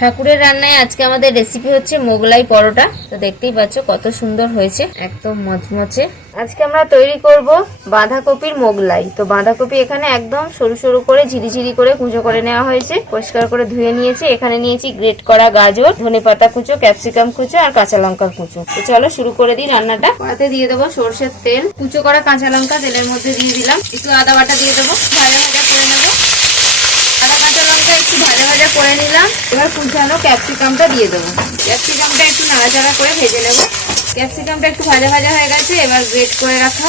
ঠাকুরের রান্নায় আজকে আমাদের রেসিপি হচ্ছে মোগলাই পরোটা। তো দেখতেই পাচ্ছ কত সুন্দর হয়েছে, একদম মচমচে। আজকে আমরা তৈরি করব বাঁধাকপির মোগলাই। তো বাঁধাকপি এখানে একদম সরু সরু করে ঝিরিঝিরি করে কুচো করে নেওয়া হয়েছে, পরিষ্কার করে ধুয়ে নিয়েছি। এখানে নিয়েছি গ্রেট করা গাজর, ধনেপাতা কুচো, ক্যাপসিকাম কুচো আর কাঁচা লঙ্কা কুচো। তো চলো শুরু করে দিই রান্নাটা। কড়াতে দিয়ে দেবো সরষের তেল, কুচো করা কাঁচা লঙ্কা তেলের মধ্যে দিয়ে দিলাম, একটু আদা বাটা দিয়ে দেবো, ভাজা ভাজা করে নেবো। আদা কাঁচা লঙ্কা একটু ভাজা ভাজা করে নিলাম। এবার কুচানো ক্যাপসিকামটা দিয়ে দেবো। ক্যাপসিকামটা একটু নাড়াচাড়া করে ভেজে নেব। ক্যাপসিকামটা একটু ভাজা ভাজা হয়ে গেছে, এবার গ্রেট করে রাখা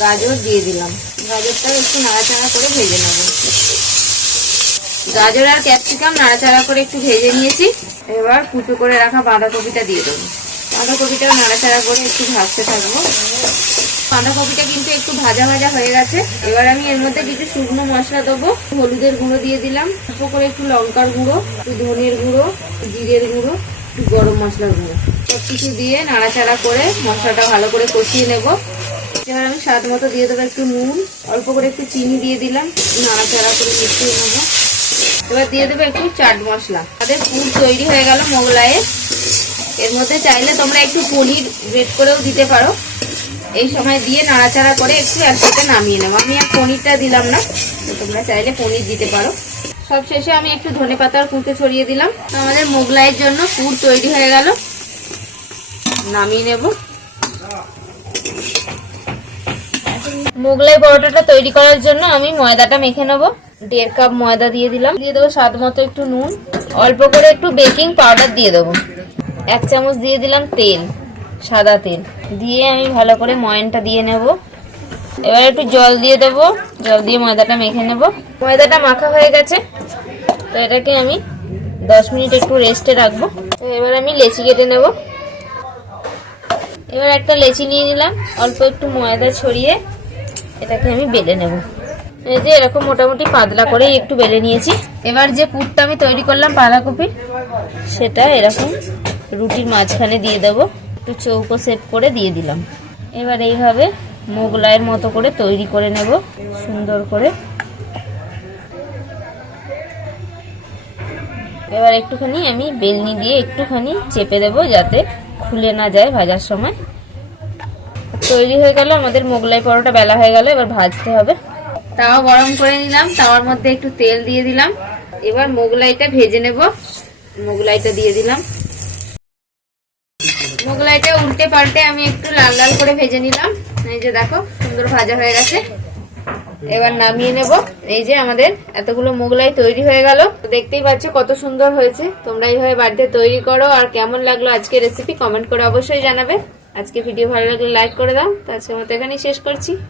গাজর দিয়ে দিলাম। গাজরটাও একটু নাড়াচাড়া করে ভেজে নেব। গাজর আর ক্যাপসিকাম নাড়াচাড়া করে একটু ভেজে নিয়েছি। এবার কুচো করে রাখা বাঁধাকপিটা দিয়ে দেবো। বাঁধাকপিটাও নাড়াচাড়া করে একটু ভাজতে থাকবো। বাঁধাকপিটা কিন্তু একটু ভাজা ভাজা হয়ে গেছে। এবার আমি এর মধ্যে কিছু শুকনো মশলা দেবো। হলুদের গুঁড়ো দিয়ে দিলাম, অল্প করে একটু লঙ্কার গুঁড়ো, একটু ধনের গুঁড়ো, জিরের গুঁড়ো, একটু গরম মশলার গুঁড়ো, সব কিছু দিয়ে নাড়াচাড়া করে মশলাটা ভালো করে কষিয়ে নেব। এবার আমি স্বাদ মতো দিয়ে দেবো একটু নুন, অল্প করে একটু চিনি দিয়ে দিলাম, নাড়াচাড়া করে মিশিয়ে নেবো। এবার দিয়ে দেবো একটু চাট মশলা। আমাদের পুর তৈরি হয়ে গেল মোগলাইয়ের। এর মধ্যে চাইলে তোমরা একটু পনির গ্রেট করেও দিতে পারো। এই সময় দিয়ে নাড়াচাড়া করে একটু একসাথে নামিয়ে নেব। আমি আর পনিরটা দিলাম না, তোমরা চাইলে পনির দিতে পারো। সব শেষে আমি একটু ধনেপাতার কুঁচো ছড়িয়ে দিলাম। আমাদের মোগলাইয়ের জন্য পুর তৈরি হয়ে গেল, নামিয়ে নেব। মোগলাই পরোটাটা তৈরি করার জন্য আমি ময়দাটা মেখে নেব। 1.5 কাপ ময়দা দিয়ে দিলাম, দিয়ে দেবো স্বাদ মতো একটু নুন, অল্প করে একটু বেকিং পাউডার দিয়ে দেবো। 1 চামচ দিয়ে দিলাম তেল, সাদা তেল দিয়ে আমি ভালো করে ময়ানটা দিয়ে নেব। এবার একটু জল দিয়ে দেবো, জল দিয়ে ময়দাটা মেখে নেব। ময়দাটা মাখা হয়ে গেছে, তো এটাকে আমি 10 মিনিট একটু রেস্টে রাখবো। তো এবার আমি লেচি কেটে নেব। এবার একটা লেচি নিয়ে নিলাম, অল্প একটু ময়দা ছড়িয়ে এটাকে আমি বেলে নেব। এই যে এরকম মোটামুটি পাতলা করেই একটু বেলে নিয়েছি। এবার যে পুরটা আমি তৈরি করলাম বাঁধাকপির, সেটা এরকম রুটির মাঝখানে দিয়ে দেবো, একটু চৌকো শেপ করে দিয়ে দিলাম। এবার এইভাবে মোগলাইয়ের মতো করে তৈরি করে নেব সুন্দর করে। এবার একটুখানি আমি বেলনি দিয়ে একটুখানি চেপে দেবো যাতে খুলে না যায় ভাজার সময়। তৈরি হয়ে গেল আমাদের মোগলাই পরোটা, বেলা হয়ে গেল। এবার ভাজতে হবে। তাওয়া গরম করে নিলাম, তাওয়ার মধ্যে একটু তেল দিয়ে দিলাম। এবার মোগলাইটা ভেজে নেব। মোগলাইটা দিয়ে দিলাম। মোগলাইটা উল্টে পাল্টে আমি একটু লাল লাল করে ভেজে নিলাম। এই যে দেখো সুন্দর ভাজা হয়ে গেছে। এবার নামিয়ে নেব। এই যে আমাদের এতগুলো মোগলাই তৈরি হয়ে গেল। দেখতেই পাচ্ছ কত সুন্দর হয়েছে। তোমরা এইভাবে বাড়িতে তৈরি করো। আর কেমন লাগলো আজকে রেসিপি কমেন্ট করে অবশ্যই জানাবে। আজকে ভিডিও ভালো লাগলে লাইক করে দাও। তো আজকের মতো এখানেই শেষ করছি।